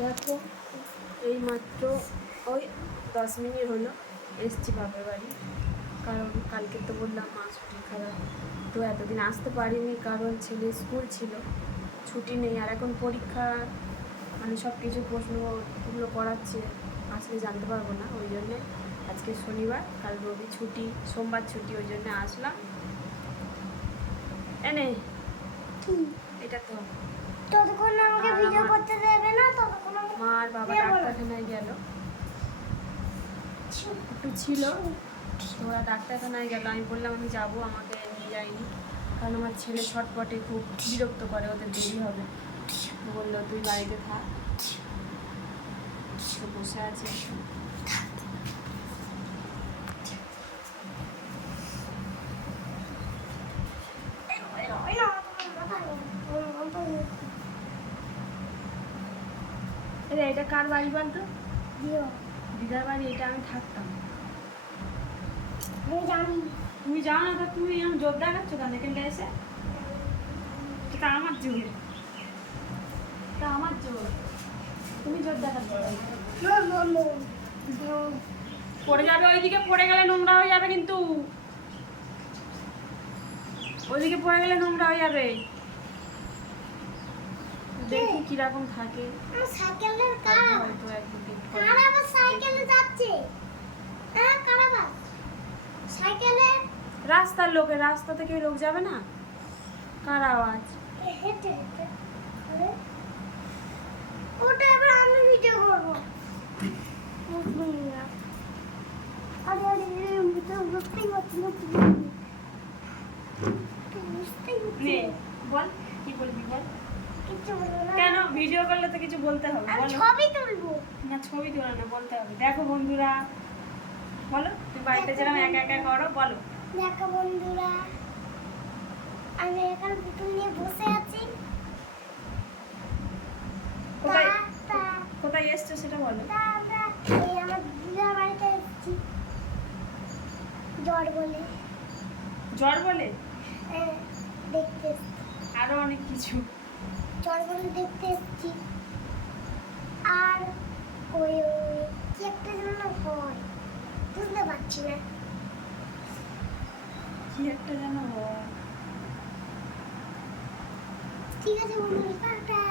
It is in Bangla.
দেখো এই মাত্র ওই 10 মিনিট হলো এসছি বাপের বাড়ি, কারণ কালকে তো বললাম মা শরীর খারাপ, তো এতদিন আসতে পারিনি কারণ ছেলে স্কুল ছিল, ছুটি নেই। আর এখন পরীক্ষা, মানে সব কিছু প্রশ্নগুলো করাচ্ছে, আসলে জানতে পারবো না। ওই জন্যে আজকে শনিবার, কাল রবি ছুটি, সোমবার ছুটি, ওই জন্যে আসলাম। এনে এটা তো ততক্ষণ আমাকে ভিডিও করতে দেবে না, ততক্ষণ মা আর বাবা ডাক্তারখানায় গেল, একটু ছিল তো ওরা ডাক্তারখানায় গেল। আমি বললাম আমি যাবো, আমাকে নিয়ে যায়নি, কারণ আমার ছেলে ছটপটে খুব বিরক্ত করে, ওদের দেরি হবে। বললো তুই বাড়িতে থাক, তো বসে আছে। এটা কার বাড়ি বলতো? দিদার বাড়ি। এটা আমি থাকতাম। তুমি যাও না তো, তুমি এখন জোর দেখাচ্ছ কেন এখানটা এসে? এটা আমার জোর, এটা আমার জোর, তুমি জোর দেখাচ্ছ। পড়ে যাবে ওইদিকে, পড়ে গেলে নোংরা হয়ে যাবে কিন্তু, ওইদিকে পড়ে গেলে নোংরা হয়ে যাবে। দেখি কিরকম থাকে। হয়তো একদিন রাস্তার লোকের, রাস্তা থেকে লোক যাবে না, কার আওয়াজ? ওটা এবার আমি ভিডিও করবো। আরে আরে তো বুঝতেই পারছি না, নে বল, কি বলবি বল। কিছু বলবো না। কেন ভিডিও করলে তো কিছু বলতে হবে, আমি বলো। ছবি তুলবো। না ছবি তোলা না, বলতে হবে। দেখো বন্ধুরা, বলো তুমি বাড়িতে যেরকম একা একা করো, বলো। দেখো বন্ধুরা, আমি এখানে পুতুল নিয়ে বসে আছি। কোথায় কোথায় এসছো সেটা বলো। আমরা এই আমার দিদার বাড়িতে এসেছি জ্বর বলে। জ্বর বলে? দেখতে এসেছি। আরো অনেক কিছু। জ্বর বলে দেখতে এসেছি। আর ওই ওই কি একটা যেন হয়, বুঝতে পারছি না কি একটা যেন হয়। ঠিক আছে বন্ধুরা, টাটা।